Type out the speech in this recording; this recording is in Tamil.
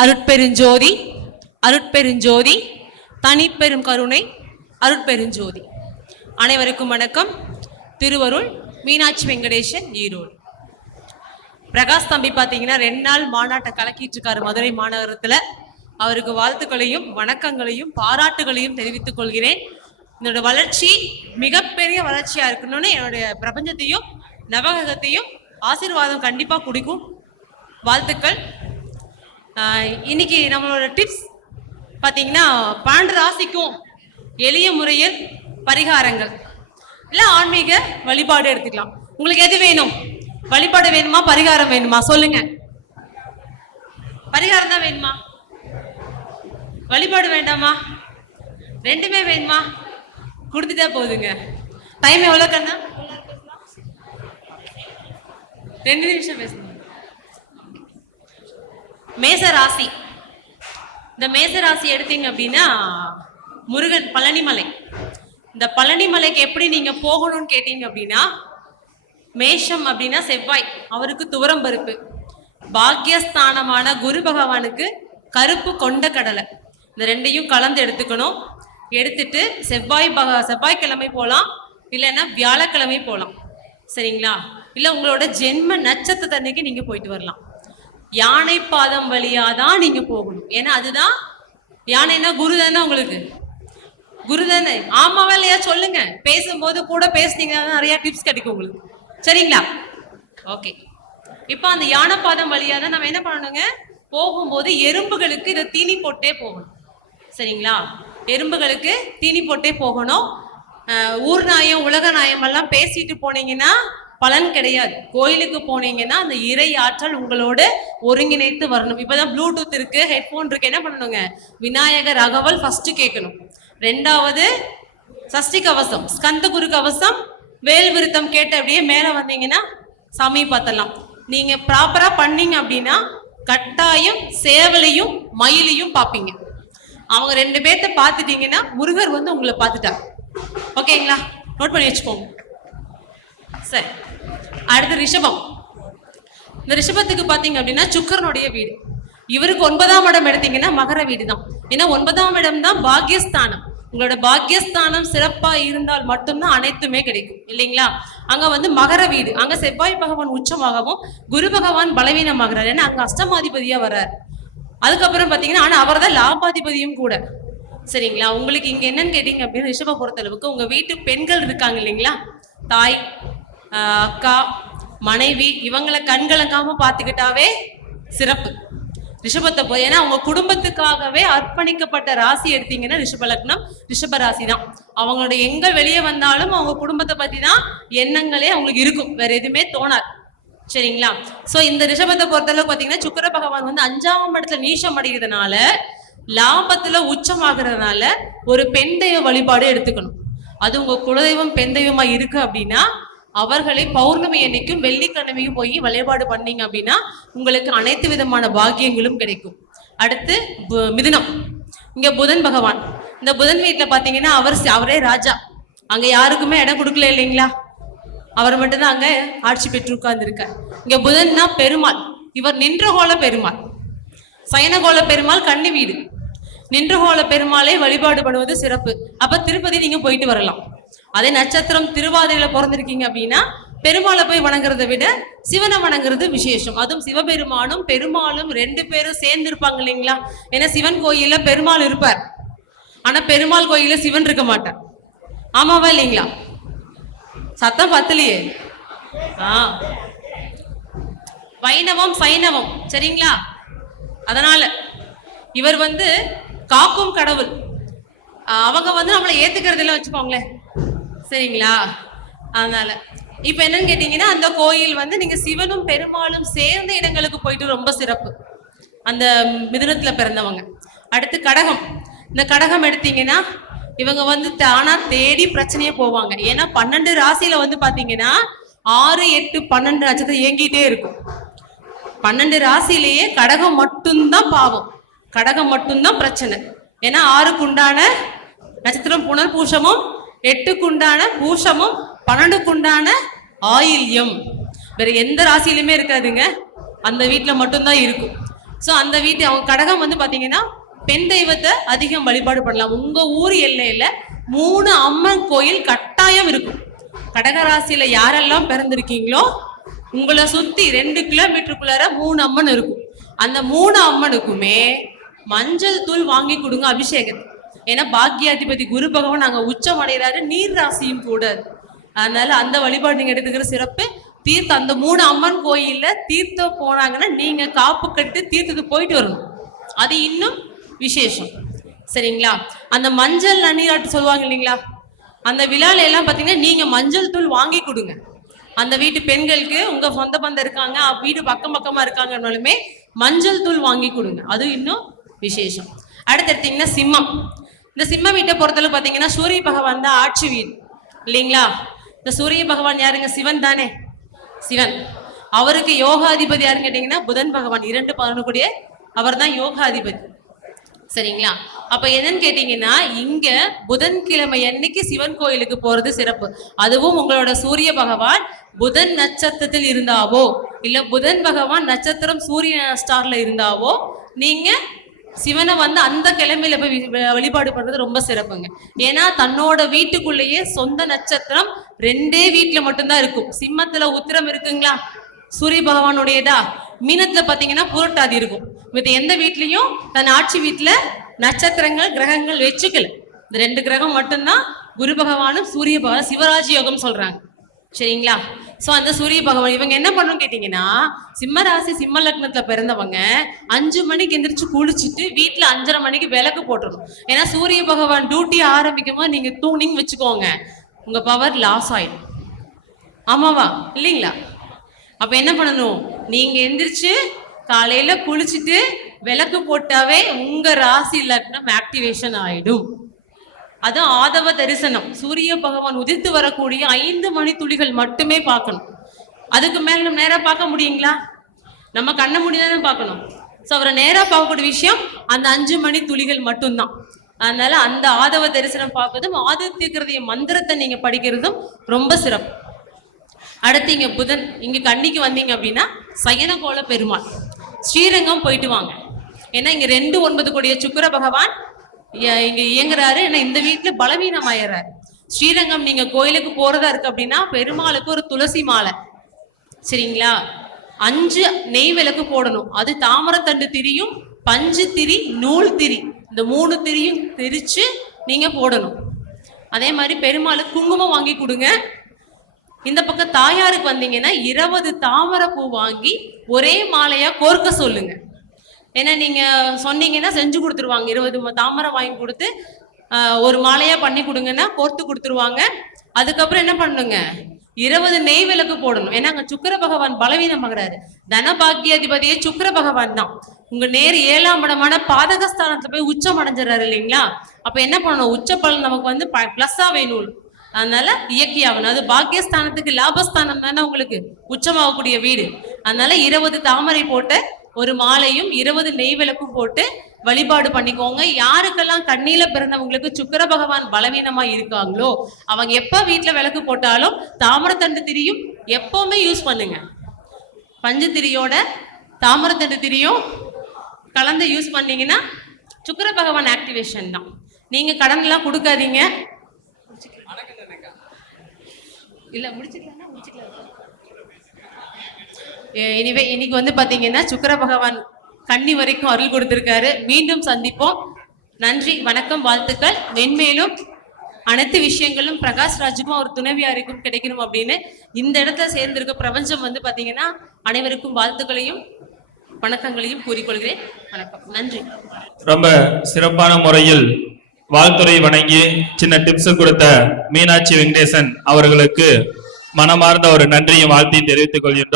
அருட்பெருஞ்சோதி அருட்பெருஞ்சோதி தனிப்பெரும் கருணை அருட்பெருஞ்சோதி. அனைவருக்கும் வணக்கம். திருவருள் மீனாட்சி வெங்கடேசன் ஈரோடு. பிரகாஷ் தம்பி பார்த்தீங்கன்னா ரெண்டு நாள் மாநாட்டை கலக்கிட்டு இருக்காரு மதுரை மாநகரத்தில். அவருக்கு வாழ்த்துக்களையும் வணக்கங்களையும் பாராட்டுகளையும் தெரிவித்துக் கொள்கிறேன். என்னோட வளர்ச்சி மிகப்பெரிய வளர்ச்சியா இருக்கணும்னு என்னுடைய பிரபஞ்சத்தையும் நவகத்தையும் ஆசீர்வாதம் கண்டிப்பாக கொடுக்கும். வாழ்த்துக்கள். இன்னைக்கு நம்மளோட டிப்ஸ் பார்த்தீங்கன்னா பன்னெண்டு ராசிக்கும் எளிய முறையில் பரிகாரங்கள். இல்லை ஆன்மீக வழிபாடு எடுத்துக்கலாம். உங்களுக்கு எது வேணும்? வழிபாடு வேணுமா? பரிகாரம் வேணுமா? சொல்லுங்க. பரிகாரம் தான் வேணுமா? வழிபாடு வேண்டாமா? ரெண்டுமே வேணுமா? கொடுத்துட்டா போதுங்க. டைம் எவ்வளோ கண்ணா? ரெண்டு நிமிஷம் பேசணும் மேச ராசி இந்த மேச ராசி எடுத்தீங்க அப்படின்னா முருகன் பழனிமலை. இந்த பழனிமலைக்கு எப்படி நீங்க போகணும்னு கேட்டீங்க அப்படின்னா மேஷம் அப்படின்னா செவ்வாய். அவருக்கு துவரம் பருப்பு. பாக்கியஸ்தானமான குரு பகவானுக்கு கருப்பு கொண்ட கடலை. இந்த ரெண்டையும் கலந்து எடுத்துக்கணும். எடுத்துட்டு செவ்வாய் பக செவ்வாய்க்கிழமை போகலாம் இல்லைன்னா வியாழக்கிழமை போகலாம் சரிங்களா? இல்லை உங்களோட ஜென்ம நட்சத்திரத்தன்னைக்கு நீங்கள் போயிட்டு வரலாம். யானை பாதம் வழியாக தான் நீங்கள் போகணும். ஏன்னா அதுதான் யானைன்னா குரு தானே உங்களுக்கு? குரு தானே. ஆமாவா இல்லையா? சொல்லுங்க. பேசும்போது கூட பேசுனீங்கன்னா நிறைய டிப்ஸ் கிடைக்கும் உங்களுக்கு. சரிங்களா? ஓகே இப்போ அந்த யானை பாதம் வழியாக தான் நம்ம என்ன பண்ணணுங்க? போகும்போது எறும்புகளுக்கு இதை தீனி போட்டே போகணும். சரிங்களா? எறும்புகளுக்கு தீனி போட்டே போகணும். ஊர் நாயம் உலக நாயம் எல்லாம் பேசிட்டு போனீங்கன்னா பலன் கிடையாது. கோயிலுக்கு போனீங்கன்னா அந்த இறை ஆற்றல் உங்களோட ஒருங்கிணைத்து வரணும். இப்போதான் ப்ளூடூத் இருக்கு ஹெட்ஃபோன் இருக்கு என்ன பண்ணணுங்க? விநாயகர் அகவல் ஃபர்ஸ்ட் கேட்கணும். ரெண்டாவது சஷ்டி கவசம் ஸ்கந்த குரு கவசம் வேல் விருத்தம் கேட்டு அப்படியே மேலே வந்தீங்கன்னா சாமி பார்த்தலாம். நீங்க ப்ராப்பரா பண்ணீங்க அப்படின்னா கட்டாயம் சேவலையும் மயிலையும் பார்ப்பீங்க. அவங்க ரெண்டு பேர்த்த பார்த்துட்டீங்கன்னா முருகர் வந்து உங்களை பார்த்துட்டார். ஓகேங்களா? நோட் பண்ணி வச்சுக்கோங்க. சரி. அடுத்து ரிஷபம். இந்த ரிஷபத்துக்கு பார்த்தீங்க அப்படின்னா சுக்கரனுடைய வீடு. இவருக்கு ஒன்பதாம் இடம் எடுத்தீங்கன்னா மகர வீடு தான் ஏன்னா ஒன்பதாம் இடம் தான் பாக்கியஸ்தானம் உங்களோட பாக்கியஸ்தானம் சிறப்பா இருந்தால் மட்டும்தான் அனைத்துமே கிடைக்கும். இல்லைங்களா? அங்க வந்து மகர வீடு. அங்க செவ்வாய் பகவான் உச்சமாகவும் குரு பகவான் பலவீனமாகிறார். ஏன்னா அங்க அஷ்டமாதிபதியா வர்றார். அதுக்கப்புறம் பார்த்தீங்கன்னா ஆனால் அவர் தான் லாபாதிபதியும் கூட. சரிங்களா? உங்களுக்கு இங்கே என்னன்னு கேட்டீங்க அப்படின்னு ரிஷப பொறுத்தளவுக்கு உங்கள் வீட்டு பெண்கள் இருக்காங்க இல்லைங்களா? தாய் அக்கா மனைவி இவங்களை கண்கலங்காம பார்த்துக்கிட்டாவே சிறப்பு. ரிஷபத்தை போய் ஏன்னா அவங்க குடும்பத்துக்காகவே அர்ப்பணிக்கப்பட்ட ராசி எடுத்தீங்கன்னா ரிஷப லக்னம் ரிஷப ராசி தான். அவங்களோட எங்க வெளியே வந்தாலும் அவங்க குடும்பத்தை பத்தி தான் எண்ணங்களே அவங்களுக்கு இருக்கும். வேற எதுவுமே தோணாது. சரிங்களா? சோ இந்த ரிஷபத்தை பொறுத்தளவுக்கு பாத்தீங்கன்னா சுக்கிர பகவான் வந்து அஞ்சாம் இடத்துல நீச்சம் அடைகிறதுனால லாபத்துல உச்சமாகிறதுனால ஒரு பெண் தெய்வ வழிபாடு எடுத்துக்கணும். அது உங்க குலதெய்வம் பெண் தெய்வமா இருக்கு அப்படின்னா அவர்களை பௌர்ணமி அன்னைக்கும் வெள்ளிக்கிழமையும் போய் வழிபாடு பண்ணீங்க அப்படின்னா உங்களுக்கு அனைத்து விதமான பாக்கியங்களும் கிடைக்கும். அடுத்து பு- மிதுனம். இங்க புதன் பகவான். இந்த புதன் வீட்டுல பாத்தீங்கன்னா அவர் அவரே ராஜா. அங்க யாருக்குமே இடம் கொடுக்கல இல்லைங்களா? அவர் மட்டும்தான் அங்க ஆட்சி பெற்று உட்கார்ந்துருக்கார். இங்க புதன்னா பெருமாள். இவர் நின்றகோல பெருமாள். சயனகோல பெருமாள் கன்னி வீடு. நின்றகோல பெருமாளை வழிபாடு பண்ணுவது சிறப்பு. அப்ப திருப்பதி நீங்க போயிட்டு வரலாம். அதே நட்சத்திரம் திருவாதிரையில பிறந்திருக்கீங்க அப்படின்னா பெருமாளை போய் வணங்குறதை விட சிவனை வணங்குறது விசேஷம். அதுவும் சிவபெருமானும் பெருமாளும் ரெண்டு பேரும் சேர்ந்து இருப்பாங்க இல்லைங்களா? ஏன்னா சிவன் கோயில்ல பெருமாள் இருப்பார். ஆனா பெருமாள் கோயில்ல சிவன் இருக்க மாட்டார். ஆமாவா இல்லைங்களா? சத்தம் பத்தலையே. ஆ. வைணவம் சைனவம் சரிங்களா? அதனால இவர் வந்து காக்கும் கடவுள். அவங்க வந்து நம்மளை ஏத்துக்கிறது இல்லை வச்சுக்கோங்களேன். சரிங்களா? அதனால இப்போ என்னன்னு கேட்டீங்கன்னா அந்த கோயில் வந்து நீங்க சிவனும் பெருமாளும் சேர்ந்த இடங்களுக்கு போயிட்டு ரொம்ப சிறப்பு. அந்த மிதுனத்துல பிறந்தவங்க. அடுத்து கடகம். இந்த கடகம் எடுத்தீங்கன்னா இவங்க வந்து தானா தேடி பிரச்சனையே போவாங்க. ஏன்னா பன்னெண்டு ராசியில வந்து பாத்தீங்கன்னா ஆறு எட்டு பன்னெண்டு நட்சத்திரம் இயங்கிட்டே இருக்கும். பன்னெண்டு ராசியிலேயே கடகம் மட்டும்தான் பாவம். கடகம் மட்டும்தான் பிரச்சனை. ஏன்னா ஆறுக்கு உண்டான நட்சத்திரம் புனல் எட்டுக்குண்டான பூஷமும் பன்னெண்டுக்குண்டான ஆயில்யம். வேற எந்த ராசியிலுமே இருக்காதுங்க. அந்த வீட்டில் மட்டும்தான் இருக்கும். ஸோ அந்த வீட்டு அவங்க கடகம் வந்து பார்த்தீங்கன்னா பெண் தெய்வத்தை அதிகம் வழிபாடு பண்ணலாம். உங்க ஊர் எல்லையில மூணு அம்மன் கோயில் கட்டாயம் இருக்கும். கடகராசியில யாரெல்லாம் பிறந்திருக்கீங்களோ உங்களை சுத்தி ரெண்டு கிலோமீட்டருக்குள்ளார மூணு அம்மன் இருக்கும். அந்த மூணு அம்மனுக்குமே மஞ்சள் தூள் வாங்கி கொடுங்க அபிஷேகத்தை. ஏன்னா பாக்கியாதிபதி குரு பகவான் அங்க உச்சம் அடைகிறாரு நீர் ராசியும் கூட. அதனால அந்த வழிபாடு நீங்க எடுத்துக்கிற சிறப்பு. தீர்த்தம் அந்த மூணு அம்மன் கோயில்ல தீர்த்தம் போனாங்கன்னா நீங்க காப்பு கட்டு தீர்த்தத்துக்கு போயிட்டு வரணும். அது இன்னும் விசேஷம். சரிங்களா? அந்த மஞ்சள் நன்னீராட்டு சொல்லுவாங்க இல்லைங்களா? அந்த விழால எல்லாம் பார்த்தீங்கன்னா நீங்க மஞ்சள் தூள் வாங்கி கொடுங்க. அந்த வீட்டு பெண்களுக்கு உங்க சொந்த பந்தம் இருக்காங்க வீடு பக்கம் பக்கமா இருக்காங்கனாலுமே மஞ்சள் தூள் வாங்கி கொடுங்க. அது இன்னும் விசேஷம். அடுத்து எடுத்தீங்கன்னா சிம்மம். இந்த சிம்ம வீட்டை பொறுத்தளவு பார்த்தீங்கன்னா சூரிய பகவான் தான் ஆட்சி வீடு. இல்லைங்களா? இந்த சூரிய பகவான் யாருங்க? சிவன் தானே. சிவன். அவருக்கு யோகாதிபதி யாருன்னு கேட்டீங்கன்னா புதன் பகவான். இரண்டு பதினொன்று அவர் தான் யோகாதிபதி. சரிங்களா? அப்ப என்னன்னு கேட்டீங்கன்னா இங்க புதன்கிழமை அன்னைக்கு சிவன் கோயிலுக்கு போறது சிறப்பு. அதுவும் உங்களோட சூரிய பகவான் புதன் நட்சத்திரத்தில் இருந்தாவோ இல்ல புதன் பகவான் நட்சத்திரம் சூரிய ஸ்டார்ல இருந்தாவோ நீங்க சிவனை வந்து அந்த கிழமையில போய் வழிபாடு பண்றது ரொம்ப சிறப்புங்க. ஏன்னா தன்னோட வீட்டுக்குள்ளேயே சொந்த நட்சத்திரம் ரெண்டே வீட்டுல மட்டும்தான் இருக்கும். சிம்மத்துல உத்திரம் இருக்குங்களா? சூரிய பகவானுடையதா? மீனத்துல பாத்தீங்கன்னா புரட்டாதி இருக்கும். மத்த எந்த வீட்லயும் தன் ஆட்சி வீட்டுல நட்சத்திரங்கள் கிரகங்கள் வச்சுக்கல. இந்த ரெண்டு கிரகம் மட்டும்தான் குரு பகவானும் சூரிய பகவான் சிவராஜ் யோகம் சொல்றாங்க. சரிங்களா? சோ அந்த சூரிய பகவான் இவங்க என்ன பண்ணணும் கேட்டீங்கன்னா சிம்ம ராசி சிம்ம லக்னத்துல பிறந்தவங்க அஞ்சு மணிக்கு எந்திரிச்சு குளிச்சுட்டு வீட்டுல அஞ்சரை மணிக்கு விளக்கு போட்டுடணும் ஏன்னா சூரிய பகவான் டியூட்டி ஆரம்பிக்கும் போது நீங்க தூணிங் வச்சுக்கோங்க உங்க பவர் லாஸ் ஆயிடும். ஆமாவா? இல்லைங்களா? அப்ப என்ன பண்ணணும்? நீங்க எந்திரிச்சு காலையில குளிச்சுட்டு விளக்கு போட்டாவே உங்க ராசி லக்னம் ஆக்டிவேஷன் ஆயிடும். அது ஆதவ தரிசனம். சூரிய பகவான் உதித்து வரக்கூடிய ஐந்து மணி துளிகள் மட்டுமே பார்க்கணும். அதுக்கு மேல நம்ம நேரா பார்க்க முடியுங்களா? நம்ம கண்ண முடியாதான் பார்க்கணும். ஸோ அவரை நேராக பார்க்கக்கூடிய விஷயம் அந்த அஞ்சு மணி துளிகள் மட்டும்தான். அதனால அந்த ஆதவ தரிசனம் பார்ப்பதும் ஆதித்ய கிருதிய மந்திரத்தை நீங்க படிக்கிறதும் ரொம்ப சிறப்பு. அடுத்து இங்க புதன் இங்க கன்னிக்கு வந்தீங்க அப்படின்னா சயனகோல பெருமாள். ஸ்ரீரங்கம் போயிட்டு வாங்க. ஏன்னா இங்க ரெண்டு ஒன்பது கோடிய சுக்கர பகவான் இங்க இயங்குறாரு. ஏன்னா இந்த வீட்டுல பலவீனமாயிடுறாரு ஸ்ரீரங்கம் நீங்க கோயிலுக்கு போறதா இருக்கு அப்படின்னா பெருமாளுக்கு ஒரு துளசி மாலை. சரிங்களா? அஞ்சு நெய் விளக்கு போடணும். அது தாமரத்தண்டு திரியும் பஞ்சு திரி நூல் திரி. இந்த மூணு திரியும் திரிச்சு நீங்க போடணும். அதே மாதிரி பெருமாளுக்கு குங்குமம் வாங்கி கொடுங்க. இந்த பக்கம் தாயாருக்கு வந்தீங்கன்னா இருபது தாமரை பூ வாங்கி ஒரே மாலையா கோர்க்க சொல்லுங்க. ஏன்னா நீங்க சொன்னீங்கன்னா செஞ்சு கொடுத்துருவாங்க. இருபது தாமரை வாங்கி கொடுத்து ஒரு மாலையா பண்ணி கொடுங்கன்னா கோர்த்து கொடுத்துருவாங்க. அதுக்கப்புறம் என்ன பண்ணுங்க? இருபது நெய் விளக்கு போடணும். ஏன்னா அங்க சுக்கிர பகவான் பலவீனமாகிறாரு தனபாக்கியாதிபதியே சுக்கிர பகவான் தான். உங்க நேர் ஏழாம் இடமான பாதகஸ்தானத்துல போய் உச்சம் அடைஞ்சிடறாரு இல்லைங்களா? அப்ப என்ன பண்ணணும்? உச்ச பலன் நமக்கு வந்து பிளஸ்ஸா வேணும். அதனால இயக்கியாகணும். அது பாக்கியஸ்தானத்துக்கு லாபஸ்தானம் தானே உங்களுக்கு உச்சமாகக்கூடிய வீடு. அதனால இருபது தாமரை போட்டு ஒரு மாலையும் இருபது நெய் விளக்கும் போட்டு வழிபாடு பண்ணிக்கோங்க. யாருக்கெல்லாம் கண்ணில பிறந்தவங்களுக்கு சுக்கிர பகவான் பலவீனமா இருக்காங்களோ அவங்க எப்ப வீட்டுல விளக்கு போட்டாலும் தாமரத்தண்டு திரியும் எப்பவுமே யூஸ் பண்ணுங்க. பஞ்சு திரியோட தாமரத்தண்டு திரியும் கலந்து யூஸ் பண்ணீங்கன்னா சுக்கிர பகவான் ஆக்டிவேஷன் தான். நீங்க கடன் எல்லாம் கொடுக்காதீங்க இல்ல முடிச்சுக்கலாம்னா முடிச்சுக்கலாம். இனிவே இன்னைக்கு வந்து பாத்தீங்கன்னா சுக்கர பகவான் கன்னி வரைக்கும் அருள் கொடுத்திருக்காரு. மீண்டும் சந்திப்போம். நன்றி வணக்கம் வாழ்த்துக்கள். மென்மேலும் அனைத்து விஷயங்களும் பிரகாஷ் ராஜுக்கும் அவர் துணைவியாருக்கும் கிடைக்கணும் அப்படின்னு இந்த இடத்துல சேர்ந்திருக்க பிரபஞ்சம் வந்து பாத்தீங்கன்னா அனைவருக்கும் வாழ்த்துக்களையும் வணக்கங்களையும் கூறிக்கொள்கிறேன். வணக்கம். நன்றி. ரொம்ப சிறப்பான முறையில் வாழ்த்துறை வணங்கி சின்ன டிப்ஸ் கொடுத்த மீனாட்சி வெங்கடேசன் அவர்களுக்கு மனமார்ந்த ஒரு நன்றியும் வாழ்த்தையும் தெரிவித்துக் கொள்கின்றோம்.